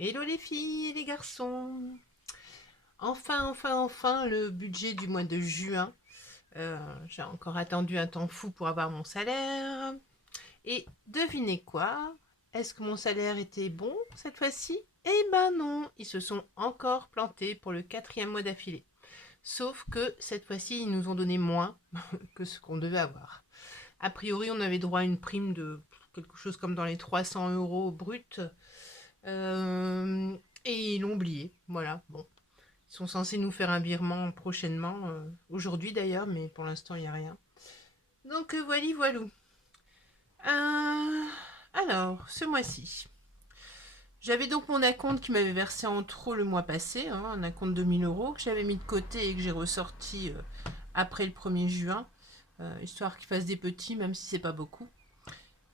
Hello les filles et les garçons. Enfin, le budget du mois de juin. J'ai encore attendu un temps fou pour avoir mon salaire. Et devinez quoi? Est-ce que mon salaire était bon cette fois-ci? Eh ben non, ils se sont encore plantés pour le quatrième mois d'affilée. Sauf que cette fois-ci, ils nous ont donné moins que ce qu'on devait avoir. A priori, on avait droit à une prime de quelque chose comme dans les 300 euros bruts. Euh, et ils l'ont oublié. Voilà, bon. Ils sont censés nous faire un virement prochainement, aujourd'hui d'ailleurs, mais pour l'instant, il n'y a rien. Donc, voilà, voilou. Euh, alors, ce mois-ci, j'avais donc mon acompte qui m'avait versé en trop le mois passé, hein, un acompte de 1000 euros que j'avais mis de côté et que j'ai ressorti après le 1er juin, histoire qu'il fasse des petits, même si c'est pas beaucoup.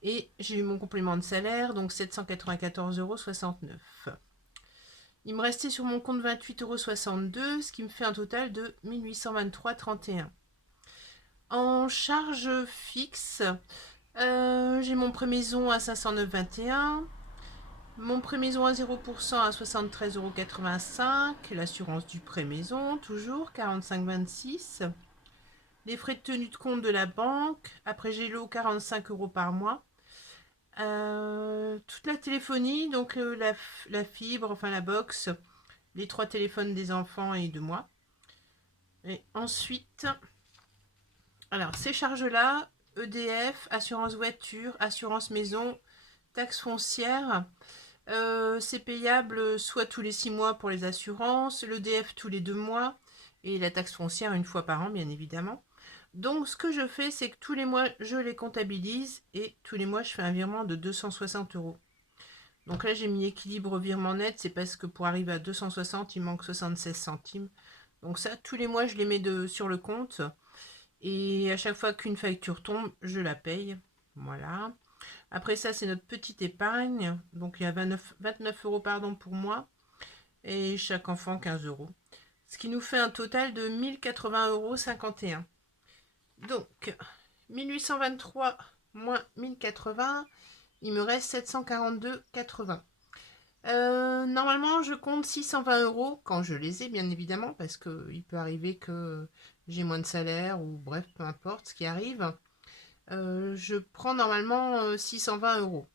Et j'ai eu mon complément de salaire, donc 794,69 euros. Il me restait sur mon compte 28,62 €, ce qui me fait un total de 1823,31 €. En charge fixe, j'ai mon prêt maison à 509,21 €, mon prêt maison à 0% à 73,85 €, l'assurance du prêt maison, toujours 45,26 €, les frais de tenue de compte de la banque, après Gélo, 45 € par mois. Toute la téléphonie, donc la fibre, enfin la box, les 3 téléphones des enfants et de moi. Et ensuite, alors ces charges-là, EDF, assurance voiture, assurance maison, taxe foncière, c'est payable soit tous les 6 mois pour les assurances, l'EDF tous les 2 mois, et la taxe foncière une fois par an, bien évidemment. Donc ce que je fais, c'est que tous les mois, je les comptabilise, et tous les mois, je fais un virement de 260 €. Donc là, j'ai mis équilibre virement net, c'est parce que pour arriver à 260, il manque 76 centimes. Donc ça, tous les mois, je les mets sur le compte. Et à chaque fois qu'une facture tombe, je la paye. Voilà. Après ça, c'est notre petite épargne. Donc il y a 29 € pardon, pour moi. Et chaque enfant, 15 euros. Ce qui nous fait un total de 1080,51 €. Donc, 1823 moins 1080, il me reste 742,80 €. Normalement, je compte 620 € quand je les ai, bien évidemment, parce qu'il peut arriver que j'ai moins de salaire ou bref, peu importe ce qui arrive. Je prends normalement 620 €.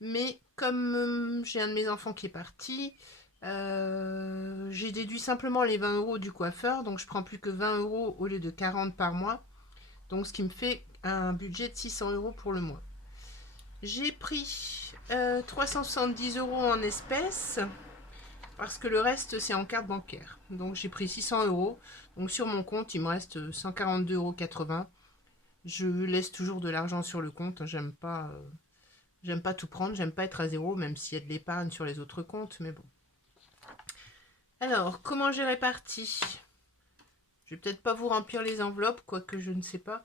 Mais comme j'ai un de mes enfants qui est parti, j'ai déduit simplement les 20 € du coiffeur, donc je prends plus que 20 € au lieu de 40 par mois. Donc ce qui me fait un budget de 600 € pour le mois. J'ai pris 370 € en espèces parce que le reste c'est en carte bancaire. Donc j'ai pris 600 €. Donc sur mon compte il me reste 142,80 €. Je laisse toujours de l'argent sur le compte. J'aime pas tout prendre. J'aime pas être à zéro, même s'il y a de l'épargne sur les autres comptes. Mais bon. Alors comment j'ai réparti? Je vais peut-être pas vous remplir les enveloppes, quoique je ne sais pas.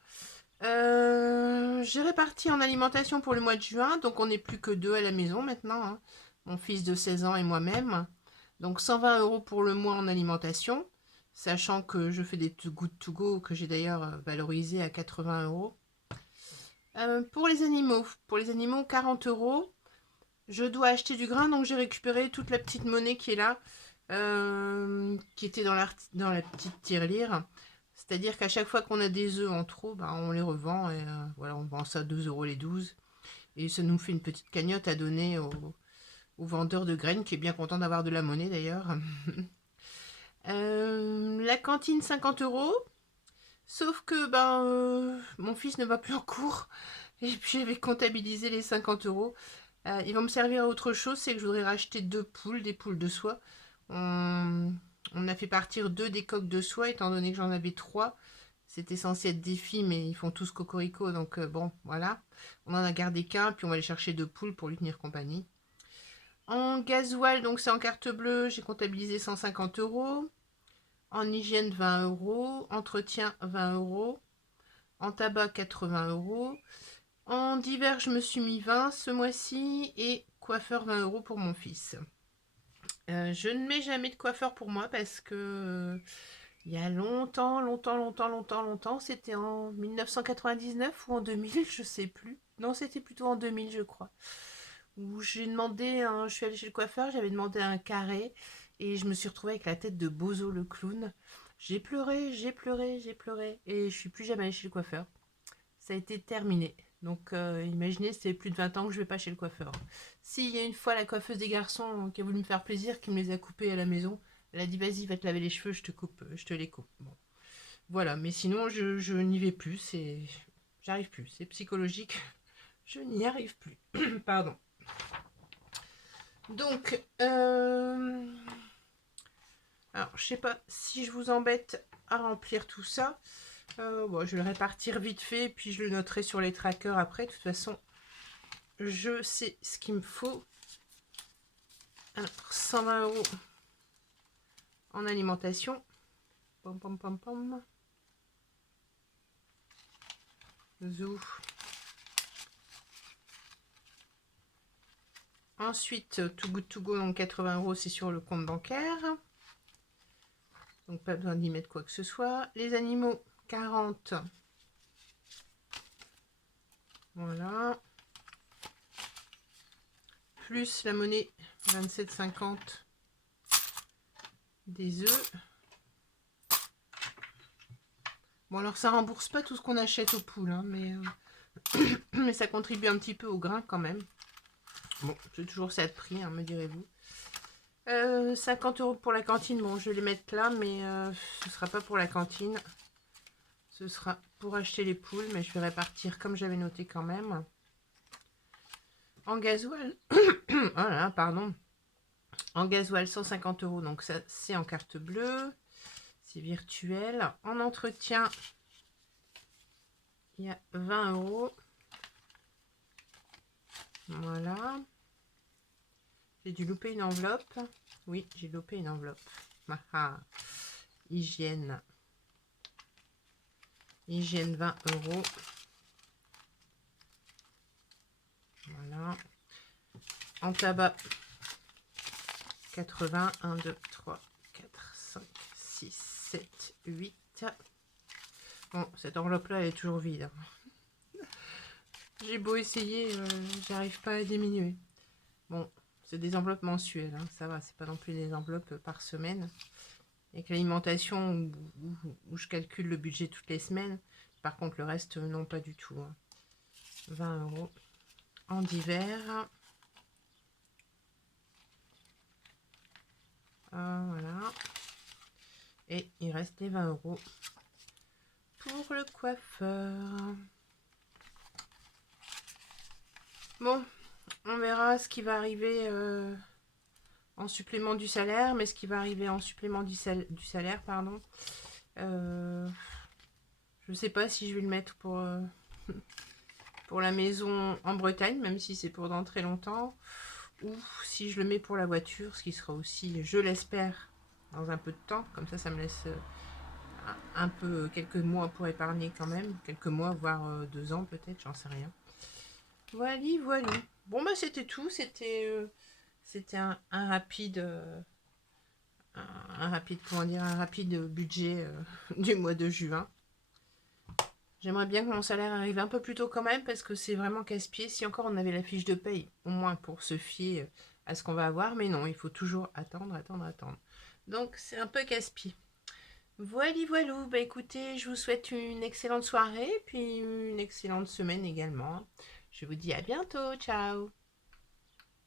J'ai réparti en alimentation pour le mois de juin, donc on n'est plus que deux à la maison maintenant, hein. Mon fils de 16 ans et moi-même. Donc 120 € pour le mois en alimentation, sachant que je fais des Good to Go que j'ai d'ailleurs valorisé à 80 €. Pour les animaux 40 €. Je dois acheter du grain, donc j'ai récupéré toute la petite monnaie qui est là, qui était dans la petite tirelire. C'est-à-dire qu'à chaque fois qu'on a des œufs en trop, bah, on les revend et voilà, on vend ça à 2 € les 12. Et ça nous fait une petite cagnotte à donner au vendeur de graines qui est bien content d'avoir de la monnaie d'ailleurs. La cantine 50 €. Sauf que mon fils ne va plus en cours. Et puis j'avais comptabilisé les 50 €. Ils vont me servir à autre chose, c'est que je voudrais racheter des poules de soie. On a fait partir deux des coques de soie, étant donné que j'en avais trois. C'était censé être des filles, mais ils font tous cocorico, donc bon, voilà. On en a gardé qu'un, puis on va aller chercher deux poules pour lui tenir compagnie. En gasoil, donc c'est en carte bleue, j'ai comptabilisé 150 €. En hygiène, 20 €. Entretien, 20 €. En tabac, 80 €. En divers, je me suis mis 20 ce mois-ci. Et coiffeur, 20 € pour mon fils. Je ne mets jamais de coiffeur pour moi parce que il y a longtemps, c'était en 1999 ou en 2000, je sais plus. Non, c'était plutôt en 2000, je crois. où j'ai demandé, je suis allée chez le coiffeur, j'avais demandé un carré et je me suis retrouvée avec la tête de Bozo le clown. J'ai pleuré, j'ai pleuré, j'ai pleuré et je suis plus jamais allée chez le coiffeur. Ça a été terminé. Donc imaginez, c'est plus de 20 ans que je vais pas chez le coiffeur. S'il y a une fois la coiffeuse des garçons qui a voulu me faire plaisir, qui me les a coupés à la maison, elle a dit vas-y, va te laver les cheveux, je te coupe, je te les coupe. Bon. Voilà, mais sinon je n'y vais plus, j'arrive plus, c'est psychologique, je n'y arrive plus. Pardon. Donc, alors je sais pas si je vous embête à remplir tout ça. Bon, je vais le répartir vite fait, puis je le noterai sur les trackers après. De toute façon, je sais ce qu'il me faut. Alors, 120 € en alimentation. Pom pom pom pom. Zou. Ensuite, Too Good To Go, donc 80 €, c'est sur le compte bancaire. Donc pas besoin d'y mettre quoi que ce soit. Les animaux, 40. Voilà. Plus la monnaie, 27,50 des œufs. Bon, alors ça rembourse pas tout ce qu'on achète aux poules, hein, mais ça contribue un petit peu au grain quand même. Bon, c'est toujours ça de prix, hein, me direz-vous. 50 € pour la cantine. Bon, je vais les mettre là, mais ce sera pas pour la cantine. Ce sera pour acheter les poules, mais je vais répartir comme j'avais noté quand même. En gasoil, voilà, pardon. En gasoil, 150 €, donc ça c'est en carte bleue. C'est virtuel. En entretien, il y a 20 €. Voilà. J'ai dû louper une enveloppe. Oui, j'ai loupé une enveloppe. Ah, hygiène. Hygiène, 20 €. Voilà. En tabac, 80. 1, 2, 3, 4, 5, 6, 7, 8. Bon, cette enveloppe-là, elle est toujours vide. J'ai beau essayer, j'arrive pas à diminuer. Bon, c'est des enveloppes mensuelles, hein, ça va, c'est pas non plus des enveloppes par semaine. Avec l'alimentation où je calcule le budget toutes les semaines. Par contre, le reste, non, pas du tout. 20 € en divers. Voilà. Et il reste les 20 € pour le coiffeur. Bon, on verra ce qui va arriver en supplément du salaire, mais ce qui va arriver en supplément du salaire, pardon. Je sais pas si je vais le mettre pour la maison en Bretagne, même si c'est pour dans très longtemps, ou si je le mets pour la voiture, ce qui sera aussi, je l'espère, dans un peu de temps. Comme ça me laisse un peu, quelques mois pour épargner quand même, quelques mois, voire 2 ans peut-être, j'en sais rien. Voilà, voilà. Bon, bah c'était tout, c'était un rapide, comment dire, un rapide budget du mois de juin. J'aimerais bien que mon salaire arrive un peu plus tôt quand même, parce que c'est vraiment casse-pied. Si encore on avait la fiche de paye, au moins pour se fier à ce qu'on va avoir, mais non, il faut toujours attendre. Donc c'est un peu casse-pied. Voilà, voilà. Bah écoutez, je vous souhaite une excellente soirée, puis une excellente semaine également. Je vous dis à bientôt, ciao.